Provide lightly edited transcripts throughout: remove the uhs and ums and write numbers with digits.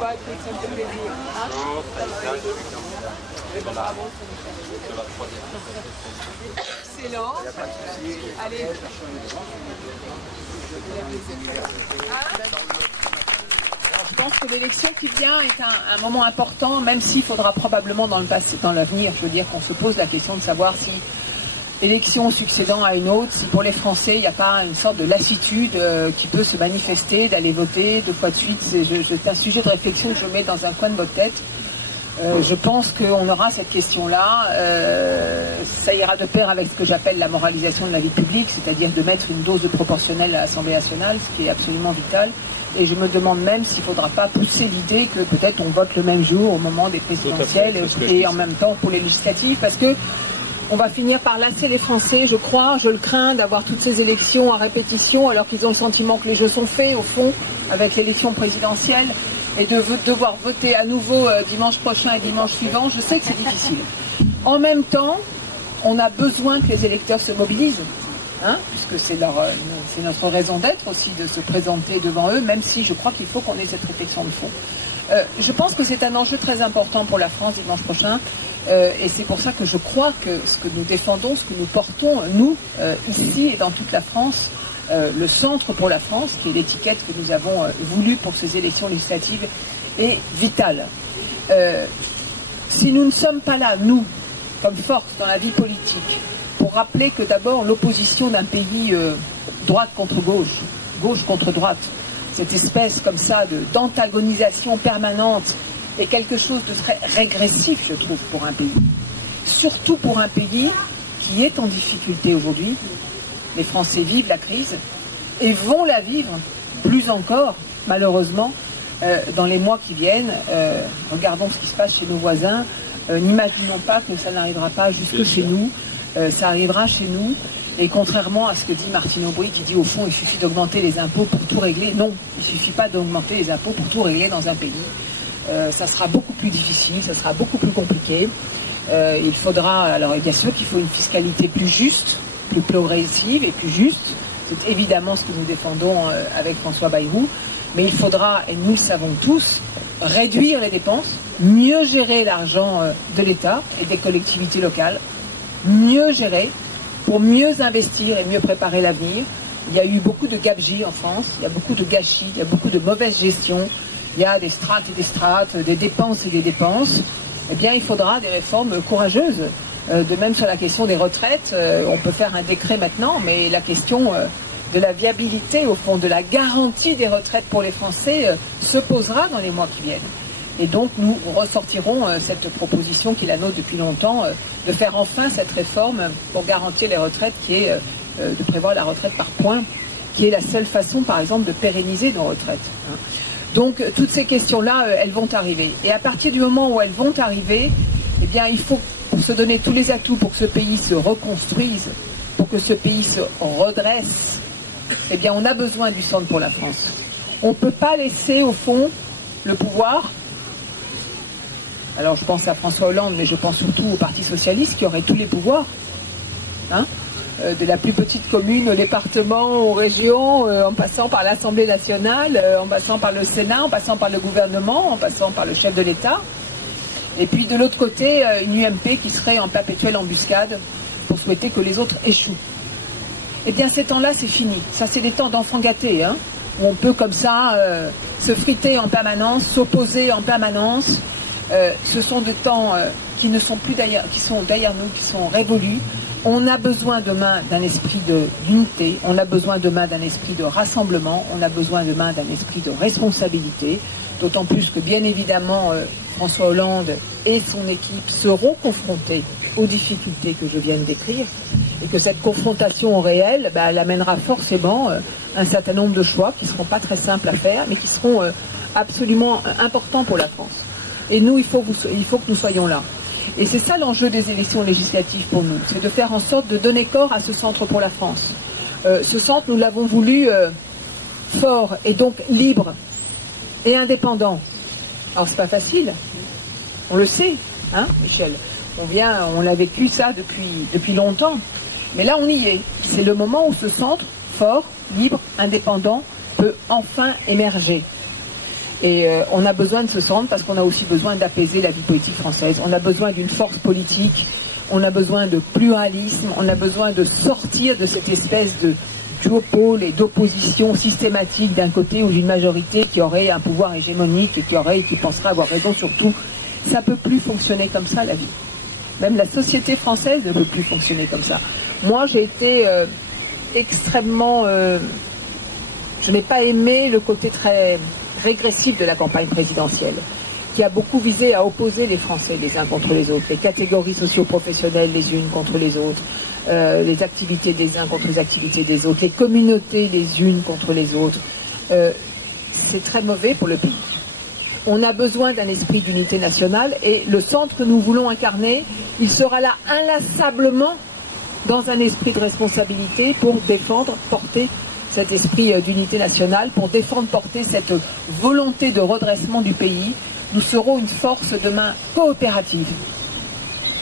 Bah, écoute, ça me fait plaisir. Hein? Excellent. Allez. Je pense que l'élection qui vient est un moment important, même s'il faudra probablement dans l'avenir, je veux dire, qu'on se pose la question de savoir si élection succédant à une autre, si pour les Français il n'y a pas une sorte de lassitude qui peut se manifester d'aller voter 2 fois de suite. C'est un sujet de réflexion que je mets dans un coin de votre tête. Je pense qu'on aura cette question-là. Ça ira de pair avec ce que j'appelle la moralisation de la vie publique, c'est-à-dire de mettre une dose de proportionnelle à l'Assemblée nationale, ce qui est absolument vital. Et je me demande même s'il ne faudra pas pousser l'idée que peut-être on vote le même jour au moment des présidentielles et en même temps pour les législatives, parce que on va finir par lasser les Français, je crois, je le crains, d'avoir toutes ces élections à répétition, alors qu'ils ont le sentiment que les jeux sont faits, au fond, avec l'élection présidentielle, et de devoir voter à nouveau dimanche prochain et dimanche suivant. Je sais que c'est difficile. En même temps, on a besoin que les électeurs se mobilisent, hein, puisque c'est notre raison d'être aussi de se présenter devant eux, même si je crois qu'il faut qu'on ait cette réflexion de fond. Je pense que c'est un enjeu très important pour la France dimanche prochain. Et c'est pour ça que je crois que ce que nous défendons, ce que nous portons, nous, ici et dans toute la France, le Centre pour la France, qui est l'étiquette que nous avons voulu pour ces élections législatives, est vital. Si nous ne sommes pas là, nous, comme force dans la vie politique, pour rappeler que d'abord l'opposition d'un pays droite contre gauche, gauche contre droite, cette espèce comme ça d'antagonisation permanente, est quelque chose de très régressif, je trouve, pour un pays. Surtout pour un pays qui est en difficulté aujourd'hui. Les Français vivent la crise et vont la vivre plus encore, malheureusement, dans les mois qui viennent. Regardons ce qui se passe chez nos voisins. N'imaginons pas que ça n'arrivera pas jusque chez nous. Ça arrivera chez nous. Et contrairement à ce que dit Martine Aubry, qui dit au fond il suffit d'augmenter les impôts pour tout régler. Non, il ne suffit pas d'augmenter les impôts pour tout régler dans un pays. Ça sera beaucoup plus difficile, ça sera beaucoup plus compliqué. Il faudra, alors bien sûr qu'il faut une fiscalité plus juste, plus progressive et plus juste. C'est évidemment ce que nous défendons avec François Bayrou. Mais il faudra, et nous le savons tous, réduire les dépenses, mieux gérer l'argent de l'État et des collectivités locales, mieux gérer pour mieux investir et mieux préparer l'avenir. Il y a eu beaucoup de gabegies en France, il y a beaucoup de gâchis, il y a beaucoup de mauvaise gestion. Il y a des strates et des strates, des dépenses et des dépenses. Eh bien, il faudra des réformes courageuses. De même sur la question des retraites, on peut faire un décret maintenant, mais la question de la viabilité, au fond, de la garantie des retraites pour les Français se posera dans les mois qui viennent. Et donc, nous ressortirons cette proposition qui est la nôtre depuis longtemps, de faire enfin cette réforme pour garantir les retraites, qui est de prévoir la retraite par points, qui est la seule façon, par exemple, de pérenniser nos retraites. Donc, toutes ces questions-là, elles vont arriver. Et à partir du moment où elles vont arriver, eh bien, il faut se donner tous les atouts pour que ce pays se reconstruise, pour que ce pays se redresse. Eh bien, on a besoin du Centre pour la France. On ne peut pas laisser, au fond, le pouvoir. Alors, je pense à François Hollande, mais je pense surtout au Parti socialiste qui aurait tous les pouvoirs. Hein, de la plus petite commune au département, aux régions, en passant par l'Assemblée nationale, en passant par le Sénat, en passant par le gouvernement, en passant par le chef de l'État. Et puis de l'autre côté, une UMP qui serait en perpétuelle embuscade pour souhaiter que les autres échouent. Eh bien ces temps-là, c'est fini. Ça, c'est des temps d'enfants gâtés, hein, où on peut comme ça se friter en permanence, s'opposer en permanence. Ce sont des temps qui ne sont plus derrière, qui sont derrière nous, qui sont révolus. On a besoin demain d'un esprit d'unité, on a besoin demain d'un esprit de rassemblement, on a besoin demain d'un esprit de responsabilité, d'autant plus que bien évidemment François Hollande et son équipe seront confrontés aux difficultés que je viens de décrire, et que cette confrontation réelle, elle amènera forcément un certain nombre de choix qui ne seront pas très simples à faire, mais qui seront absolument importants pour la France. Et nous, il faut que nous soyons là. Et c'est ça l'enjeu des élections législatives pour nous, c'est de faire en sorte de donner corps à ce Centre pour la France. Ce centre, nous l'avons voulu fort et donc libre et indépendant. Alors c'est pas facile, on le sait, hein, Michel. On l'a vécu ça depuis longtemps, mais là on y est. C'est le moment où ce centre fort, libre, indépendant peut enfin émerger. Et on a besoin de ce centre parce qu'on a aussi besoin d'apaiser la vie politique française. On a besoin d'une force politique, on a besoin de pluralisme, on a besoin de sortir de cette espèce de duopole et d'opposition systématique d'un côté ou d'une majorité qui aurait un pouvoir hégémonique et qui penserait avoir raison sur tout. Ça ne peut plus fonctionner comme ça, la vie. Même la société française ne peut plus fonctionner comme ça. Moi, j'ai été extrêmement... je n'ai pas aimé le côté très régressif de la campagne présidentielle, qui a beaucoup visé à opposer les Français les uns contre les autres, les catégories socio-professionnelles les unes contre les autres, les activités des uns contre les activités des autres, les communautés les unes contre les autres. C'est très mauvais pour le pays. On a besoin d'un esprit d'unité nationale et le centre que nous voulons incarner, il sera là inlassablement dans un esprit de responsabilité pour défendre, porter cet esprit d'unité nationale, pour défendre, porter cette volonté de redressement du pays. Nous serons une force demain coopérative,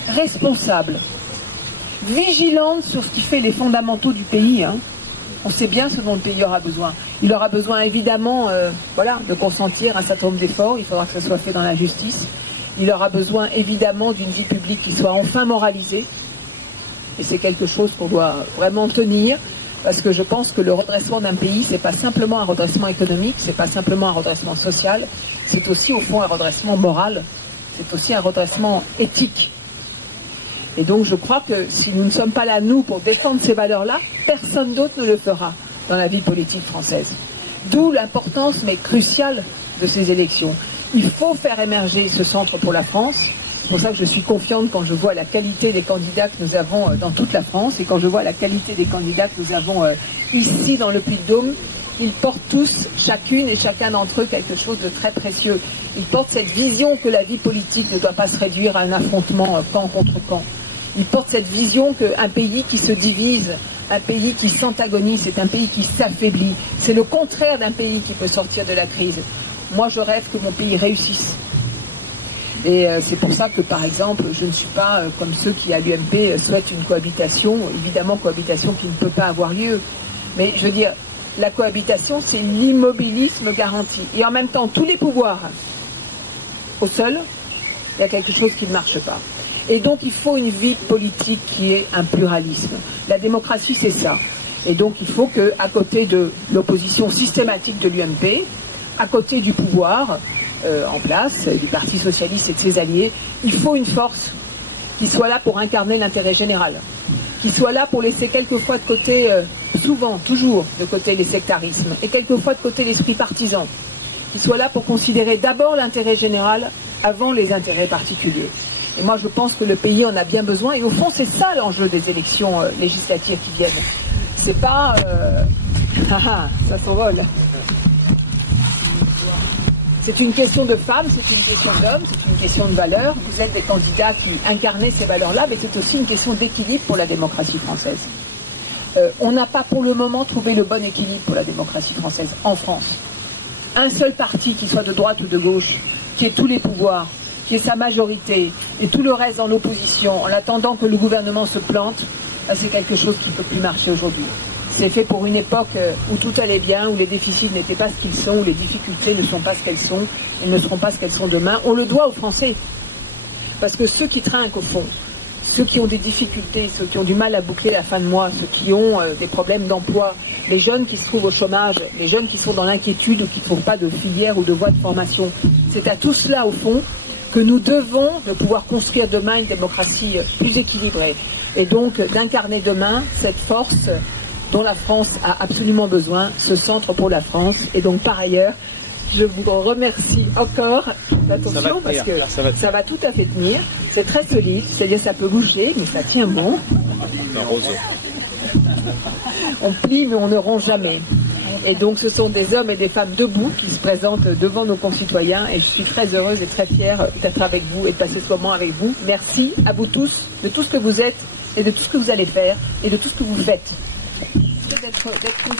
responsable, vigilante sur ce qui fait les fondamentaux du pays. On sait bien ce dont le pays aura besoin. Il aura besoin évidemment de consentir un certain nombre d'efforts. Il faudra que ça soit fait dans la justice. Il aura besoin évidemment d'une vie publique qui soit enfin moralisée. Et c'est quelque chose qu'on doit vraiment tenir. Parce que je pense que le redressement d'un pays, ce n'est pas simplement un redressement économique, ce n'est pas simplement un redressement social, c'est aussi au fond un redressement moral, c'est aussi un redressement éthique. Et donc je crois que si nous ne sommes pas là, nous, pour défendre ces valeurs-là, personne d'autre ne le fera dans la vie politique française. D'où l'importance, mais cruciale, de ces élections. Il faut faire émerger ce centre pour la France. C'est pour ça que je suis confiante quand je vois la qualité des candidats que nous avons dans toute la France et quand je vois la qualité des candidats que nous avons ici dans le Puy-de-Dôme. Ils portent tous, chacune et chacun d'entre eux, quelque chose de très précieux. Ils portent cette vision que la vie politique ne doit pas se réduire à un affrontement camp contre camp. Ils portent cette vision qu'un pays qui se divise, un pays qui s'antagonise, c'est un pays qui s'affaiblit. C'est le contraire d'un pays qui peut sortir de la crise. Moi, je rêve que mon pays réussisse. Et c'est pour ça que, par exemple, je ne suis pas comme ceux qui, à l'UMP, souhaitent une cohabitation, évidemment cohabitation qui ne peut pas avoir lieu. Mais je veux dire, la cohabitation, c'est l'immobilisme garanti. Et en même temps, tous les pouvoirs, au seul, il y a quelque chose qui ne marche pas. Et donc, il faut une vie politique qui ait un pluralisme. La démocratie, c'est ça. Et donc, il faut qu'à côté de l'opposition systématique de l'UMP, à côté du pouvoir en place, du Parti socialiste et de ses alliés, il faut une force qui soit là pour incarner l'intérêt général, qui soit là pour laisser quelquefois de côté, souvent, toujours de côté les sectarismes, et quelquefois de côté l'esprit partisan, qui soit là pour considérer d'abord l'intérêt général avant les intérêts particuliers. Et moi je pense que le pays en a bien besoin, et au fond c'est ça l'enjeu des élections législatives qui viennent. C'est pas... ça s'envole. C'est une question de femmes, c'est une question d'hommes, c'est une question de valeurs. Vous êtes des candidats qui incarnez ces valeurs-là, mais c'est aussi une question d'équilibre pour la démocratie française. On n'a pas pour le moment trouvé le bon équilibre pour la démocratie française en France. Un seul parti qui soit de droite ou de gauche, qui ait tous les pouvoirs, qui ait sa majorité, et tout le reste en opposition, en attendant que le gouvernement se plante, c'est quelque chose qui ne peut plus marcher aujourd'hui. C'est fait pour une époque où tout allait bien, où les déficits n'étaient pas ce qu'ils sont, où les difficultés ne sont pas ce qu'elles sont, et ne seront pas ce qu'elles sont demain. On le doit aux Français. Parce que ceux qui trinquent au fond, ceux qui ont des difficultés, ceux qui ont du mal à boucler la fin de mois, ceux qui ont des problèmes d'emploi, les jeunes qui se trouvent au chômage, les jeunes qui sont dans l'inquiétude ou qui ne trouvent pas de filière ou de voie de formation, c'est à tout cela au fond que nous devons de pouvoir construire demain une démocratie plus équilibrée. Et donc d'incarner demain cette force dont la France a absolument besoin, ce centre pour la France. Et donc par ailleurs, je vous remercie encore d'attention parce que ça va tout à fait tenir. C'est très solide, c'est-à-dire ça peut bouger, mais ça tient bon. On plie, mais on ne rompt jamais. Et donc ce sont des hommes et des femmes debout qui se présentent devant nos concitoyens. Et je suis très heureuse et très fière d'être avec vous et de passer ce moment avec vous. Merci à vous tous de tout ce que vous êtes et de tout ce que vous allez faire et de tout ce que vous faites. D'être